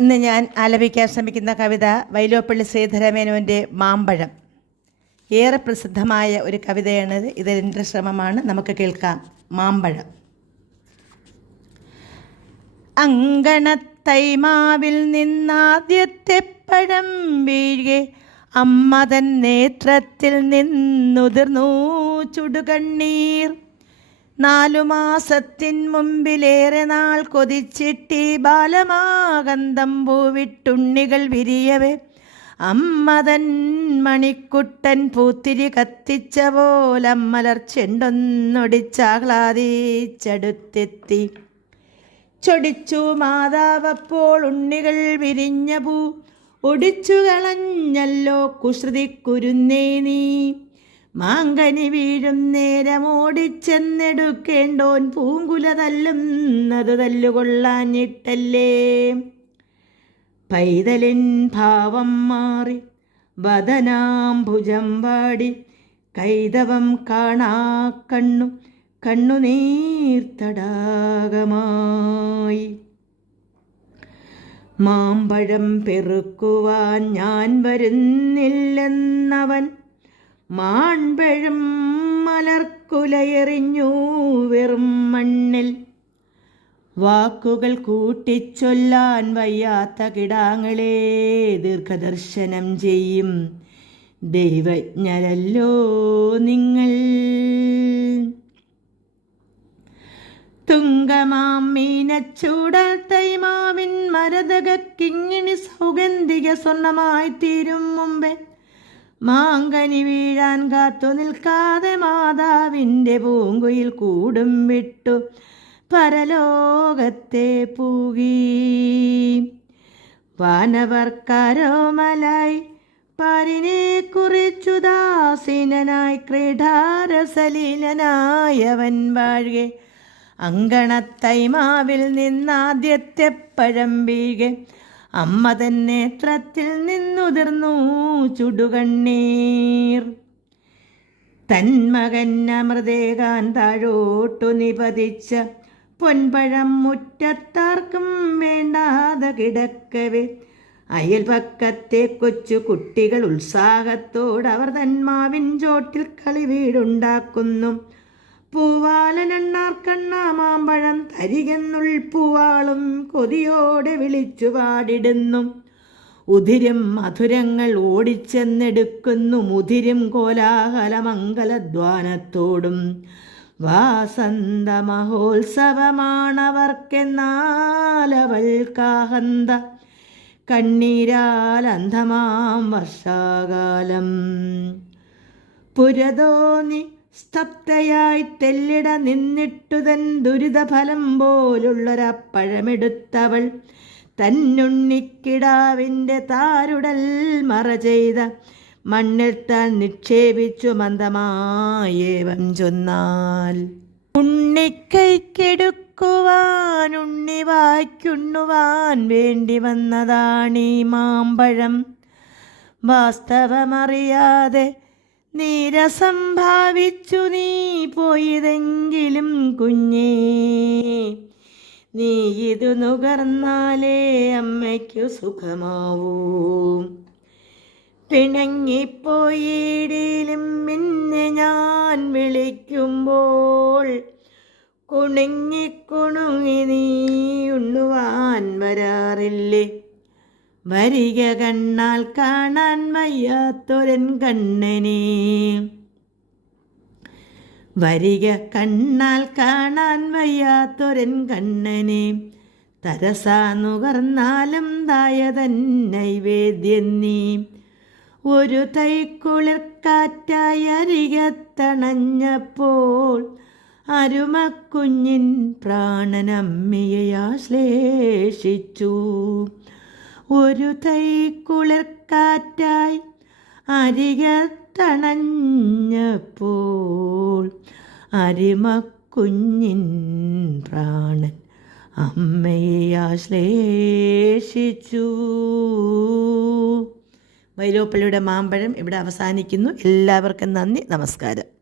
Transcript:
ഇന്ന് ഞാൻ ആലപിക്കാൻ ശ്രമിക്കുന്ന കവിത വൈലോപ്പള്ളി ശ്രീധരമേനുവിന്റെ മാമ്പഴം. ഏറെ പ്രസിദ്ധമായ ഒരു കവിതയാണ് ഇത് ശ്രമമാണ്. നമുക്ക് കേൾക്കാം. മാമ്പഴം. അങ്കണത്തൈമാവിൽ നിന്നാദ്യത്തെ പഴം വീഴെ അമ്മതൻ നേത്രത്തിൽ നിന്നുതിർന്നു ചുടുകണ്ണീർ. നാലു മാസത്തിൻ മുമ്പിലേറെ നാൾ കൊതിച്ചിട്ടി ബാലമാകന്തം പൂവിട്ടുണ്ണികൾ വിരിയവേ. അമ്മതൻ മണിക്കുട്ടൻ പൂത്തിരി കത്തിച്ച പോലമ്മലർ ചെണ്ടൊന്നൊടിച്ചാഹ്ലാദിച്ചടുത്തെത്തി. ചൊടിച്ചു മാതാവപ്പോൾ ഉണ്ണികൾ വിരിഞ്ഞ പൂ ഒടിച്ചു കളഞ്ഞല്ലോ കുശ്രുതി കുരുന്നേ നീ. മാങ്കനി വീഴും നേരമോടിച്ചെന്നെടുക്കേണ്ടോൻ പൂങ്കുല തല്ലുന്നത് തല്ലുകൊള്ളാഞ്ഞിട്ടല്ലേ? പൈതലിൻ ഭാവം മാറി വദനാംഭുജം പാടി കൈതവം കാണാ കണ്ണു കണ്ണുനീർത്തടാകമായി. മാമ്പഴം പെറുക്കുവാൻ ഞാൻ വരുന്നില്ലെന്നവൻ മാൺപഴും മലർക്കുലയെറിഞ്ഞു വെറും മണ്ണിൽ. വാക്കുകൾ കൂട്ടിച്ചൊല്ലാൻ വയ്യാത്ത കിടാങ്ങളെ ദീർഘദർശനം ചെയ്യും. ദൈവജ്ഞരല്ലോ നിങ്ങൾ. തുങ്കമാം മീനച്ചൂടൽ തൈമാവിൻ മരതക സൗഗന്ധിക സ്വർണമായി തീരും മുമ്പേ മാങ്കനി വീഴാൻ കാത്തു നിൽക്കാതെ മാതാവിന്റെ പൂങ്കുയിൽ കൂടും വിട്ടു പരലോകത്തെ പൂകി. വാനവർക്കാരോമലായി പാരിനെ കുറിച്ചു ദാസീനനായി ക്രീഡാരസലീലനായവൻ വാഴുകെ. അങ്കണത്തൈമാവിൽ നിന്നാദ്യത്തെ പഴം വീഴെ അമ്മ തന്നെ നേത്രത്തിൽ നിന്നുതിർന്നു ചുടുകണ്ണീർ. തന്മകൻ അമൃതേകാൻ താഴോട്ടു നിപതിച്ച പൊൻപഴം മുറ്റത്താർക്കും വേണ്ടാതെ കിടക്കവേ. അയൽപക്കത്തെ കൊച്ചു കുട്ടികൾ ഉത്സാഹത്തോടവർ തന്മാവിൻ ചോട്ടിൽ കളി വീടുണ്ടാക്കുന്നു. പൂവാലനെണ്ണാർക്കണ്ണ മാമ്പഴം തരികെന്നുൾപ്പൂവാളും കൊതിയോടെ വിളിച്ചു പാടിടുന്നു. ഉതിരും മധുരങ്ങൾ ഓടിച്ചെന്നെടുക്കുന്നു. മുതിരും കോലാഹലമംഗലധ്വാനത്തോടും വാസന്ത മഹോത്സവമാണവർക്കെന്നാലവൾക്കാഹന്ത കണ്ണീരാൽ അന്ധമാം വർഷാകാലം. പുരതോന്നി സ്തബ്ധയായി തെല്ലിട നിന്നിട്ടുതൻ ദുരിതഫലം പോലുള്ളൊരപ്പഴമെടുത്തവൾ തന്നുണ്ണിക്കിടാവിന്റെ താരുടൽ മറ ചെയ്ത മണ്ണിൽ താൻ നിക്ഷേപിച്ചു മന്ദമായേവം ചൊന്നാൽ. ഉണ്ണിക്കൈക്കെടുക്കുവാൻ ഉണ്ണി വായ്ക്കുണ്ണുവാൻ വേണ്ടി വന്നതാണീ മാമ്പഴം. വാസ്തവമറിയാതെ നീരസം ഭാവിച്ചു നീ പോയതെങ്കിലും കുഞ്ഞേ നീ ഇത് നുകർന്നാലേ അമ്മയ്ക്കു സുഖമാവൂ. പിണങ്ങിപ്പോയിടയിലും പിന്നെ ഞാൻ വിളിക്കുമ്പോൾ കുണുങ്ങി കുണുങ്ങി നീ ഉണ്ണുവാൻ വരാറില്ലേ? വരിക കണ്ണാൽ കാണാൻ വയ്യാത്തൊരൻ കണ്ണനെ. വരിക കണ്ണാൽ കാണാൻ വയ്യാത്തൊരൻ കണ്ണനെ. തരസാ നുകർന്നാലും തായ തന്നൈവേദ്യ നീ. ഒരു തൈക്കുളിർ കാറ്റായി അരികത്തണഞ്ഞപ്പോൾ അരുമക്കുഞ്ഞിൻ പ്രാണനമ്മയെ ആശ്ലേഷിച്ചു. ഒരു തൈ കുളിർക്കാറ്റായി അരികത്തണഞ്ഞപ്പോൾ അരിമക്കുഞ്ഞിൻ പ്രാണൻ അമ്മയെ ആശ്ലേഷിച്ചു. വൈലോപ്പള്ളിയുടെ മാമ്പഴം ഇവിടെ അവസാനിക്കുന്നു. എല്ലാവർക്കും നന്ദി നമസ്കാരം.